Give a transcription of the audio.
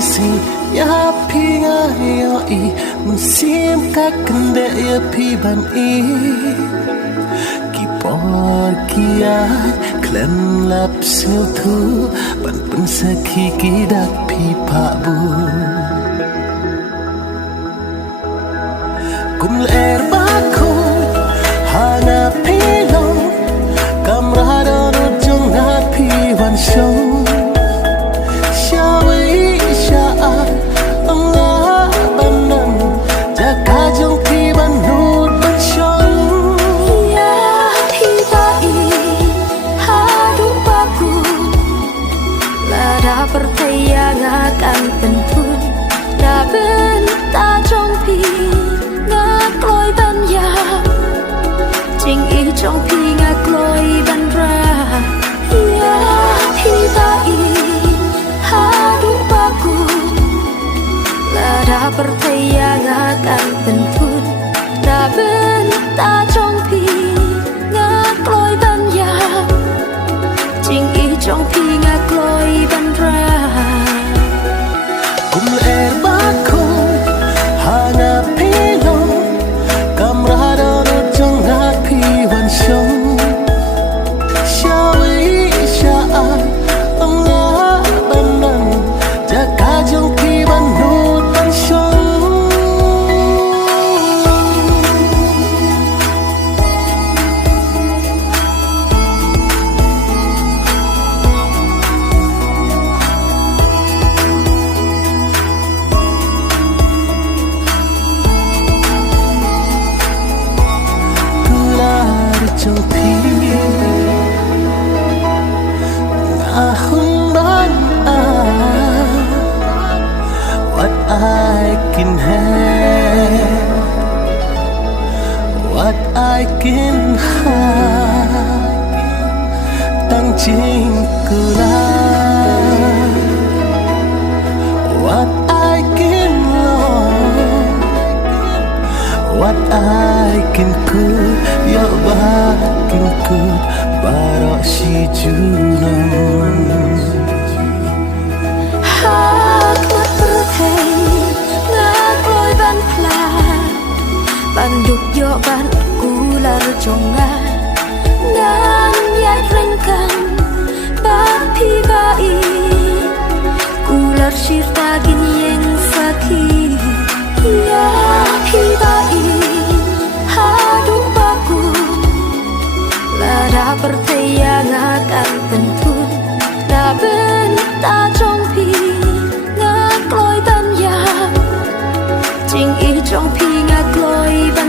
si ya pi nga yo I mun sim ka kende ya pi ban I ki por kia klem lap sil thu ban pen sakhi ki dak pi pa bu kum ler ba ko hana pi lo kam ra do jong na pi wan show pertayangan penpun Daben ta trong pi ngak loi ban ya Jing I trong pi ngak loi ban ra Ya pi ta I hadu baku Lada pertayangan penpun Daben ta trong pi ngak loi ban ya Jing I trong pi ngak loi ban ra What I can have, what I can have, tăng chính cứ là what I can love, what I can could, your back can could, but she juno. Banduk yo ban kular jonga ngan yai rengkan ban pi bai kular shirta gin yeng sakhi ya pi bai hadu baku lada pertayangan pentun daben ta trong pi ngak loi ban ya Jing I trong pi ngak loi ban